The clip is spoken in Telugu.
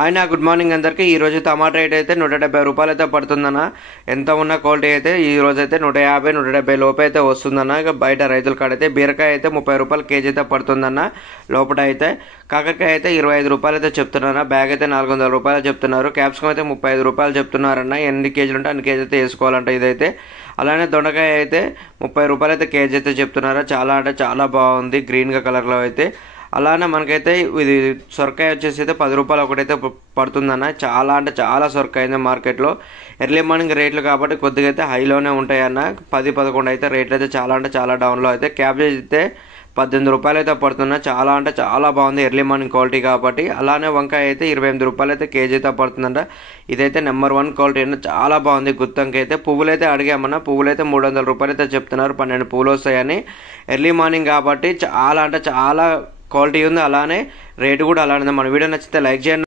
ఆయన గుడ్ మార్నింగ్ అందరికీ. ఈరోజు టమాటా రేట్ అయితే 170 రూపాయలు అయితే పడుతుందన్న. ఎంత ఉన్న క్వాలిటీ అయితే ఈ రోజు అయితే 150 170 లోపు అయితే వస్తుందన్న. ఇక బయట రైతుల కాడైతే బీరకాయ అయితే 30 రూపాయలు కేజీ అయితే పడుతుందన్న. లోపల అయితే కాకరకాయ అయితే 25 రూపాయలు అయితే చెప్తున్నారన్న. బ్యాగ్ అయితే 400 రూపాయలు చెప్తున్నారు. క్యాప్సికం అయితే 35 రూపాయలు చెప్తున్నారన్న. ఎన్ని కేజీలు ఉంటే అన్ని కేజీ అయితే వేసుకోవాలంట ఇదైతే. అలానే దొండకాయ అయితే 30 రూపాయలు అయితే కేజీ అయితే చెప్తున్నారు. చాలా అంటే చాలా బాగుంది గ్రీన్గా కలర్లో అయితే. అలానే మనకైతే ఇది సొరకాయ వచ్చేసి అయితే 10 రూపాయలు ఒకటైతే పడుతుందన్న. చాలా అంటే చాలా సొరకాయ అయింది మార్కెట్లో. ఎర్లీ మార్నింగ్ రేట్లు కాబట్టి కొద్దిగా అయితే హైలోనే ఉంటాయన్న. 10-11 అయితే రేట్లు అయితే చాలా అంటే చాలా డౌన్లో అయితే. క్యాబేజ్ అయితే 18 రూపాయలు అయితే పడుతున్నా. చాలా అంటే చాలా బాగుంది ఎర్లీ మార్నింగ్ క్వాలిటీ కాబట్టి. అలానే వంకాయ అయితే 28 రూపాయలు అయితే కేజీ అయితే పడుతుందంట. ఇదైతే నెంబర్ 1 క్వాలిటీ అండి. చాలా బాగుంది గుత్తంకి అయితే. పువ్వులు అయితే అడిగామన్నా. పువ్వులు అయితే 300 రూపాయలు అయితే చెప్తున్నారు. 12 పువ్వులు వస్తాయని. ఎర్లీ మార్నింగ్ కాబట్టి చాలా అంటే చాలా క్వాలిటీ ఉంది. అలానే రేటు కూడా అలానే. మన వీడియో నచ్చితే లైక్ చేయండి.